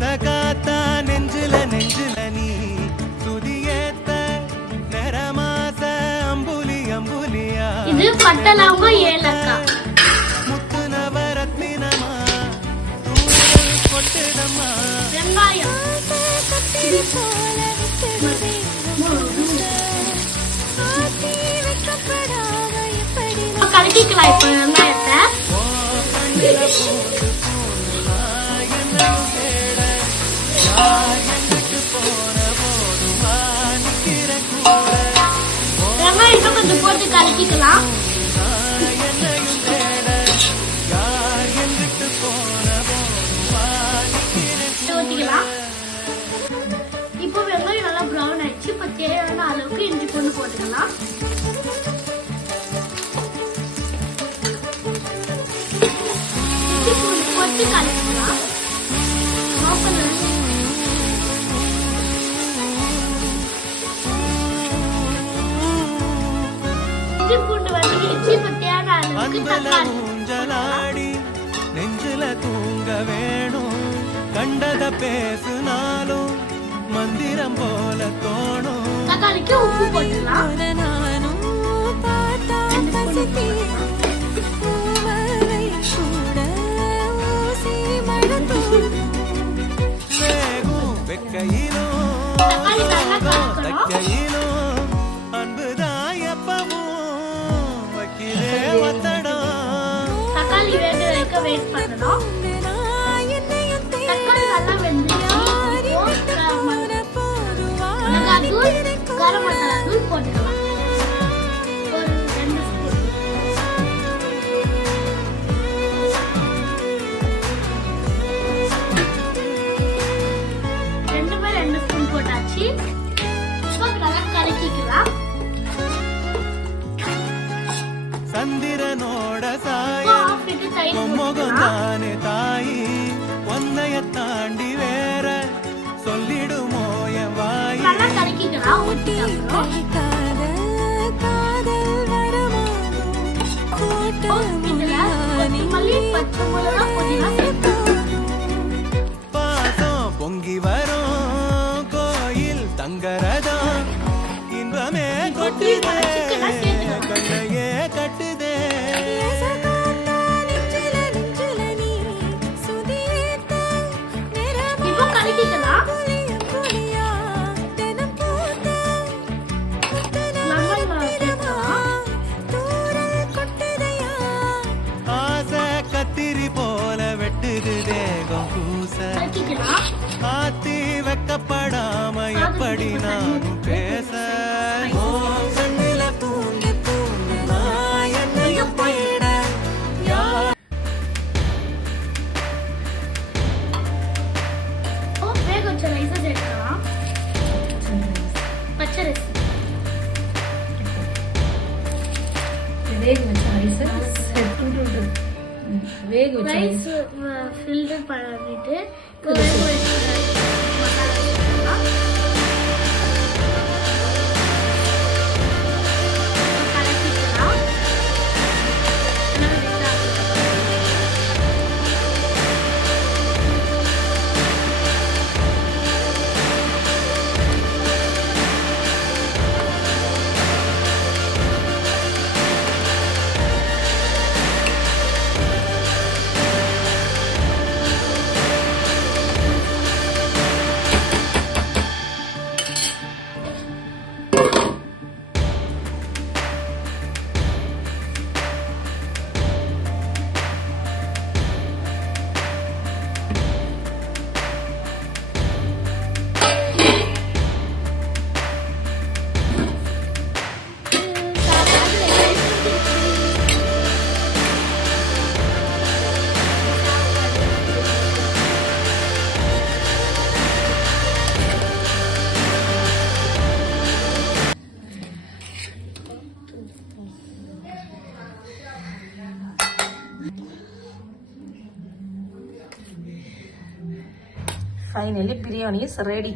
நேசகாத்தா நெஞ்சில நெஞ்சில நீ சுதியேத்த நரமாச அம்புலி அம்புலியா இது பட்டலவங்க ஏலக்காய் முத்து நவரத்னமா தூரல் கொட்டுதம்மா வெங்காயம் கலக்கிக்கலாம் இப்ப வெங்காயத்தை வெங்காயம் கொஞ்சம் போட்டு கலக்கிக்கலாம் ஊற்றிக்கலாம். இப்போ வெங்காயம் நல்லா ப்ரௌன் ஆயிடுச்சு. இப்போ தேவையான அளவுக்கு இஞ்சி பூண்டு போட்டுக்கலாம். இஞ்சி பூண்டு போட்டு கலக்கலாம். இஞ்சி பூண்டு வதங்கிடுச்சு. இப்போ தேவையான அளவுக்கு தக்காளி நெஞ்சில தூங்க வேணும் கண்டத பேசுனாலும் மந்திரம் போல தோணும் தக்காளிக்கு உப்பு போட்டுக்கலாம் வேகும் வெக்கையிலும் அன்புதான் எப்பவும் வைக்கிறே ஒத்தடம் தக்காளி வேக வைக்க வெயிட் பண்ணணும் கரம் மசாலா தூள் போட்டுக்கலாம் ஒரு 2 ஸ்பூன் ரெண்டுமே 2 ஸ்பூன் போட்டாச்சு இப்போ நல்லா கலக்கிக்கலாம் சந்திரனோட சாயம் முகம் தானே தாயி ஒன்னைய தாண்டி வேற சொல்லிடுமோ என் வாய் நல்லா கலக்கிக்கலாம் ஊத்திக்கலாம் பாசம் பொங்கி வரும் கோயில் தங்கரதம் இன்பமே கொட்டுதே கண்ணையே கட்டுதே இப்போ கலக்கிக்கலாம் போல வெட்டுது தேகம் பூச ஆத்தி வைக்கப்படாம எப்படி நானும் பேச கண்ணில பூண்டு பூண்டு என்னையும் தேட வேக வச்ச ரைஸை சேர்க்கலாம் பச்சரிசி வேக வச்ச ரைஸ் ஃபில்டர் பண்ணிட்டு Finally, biryani is ready.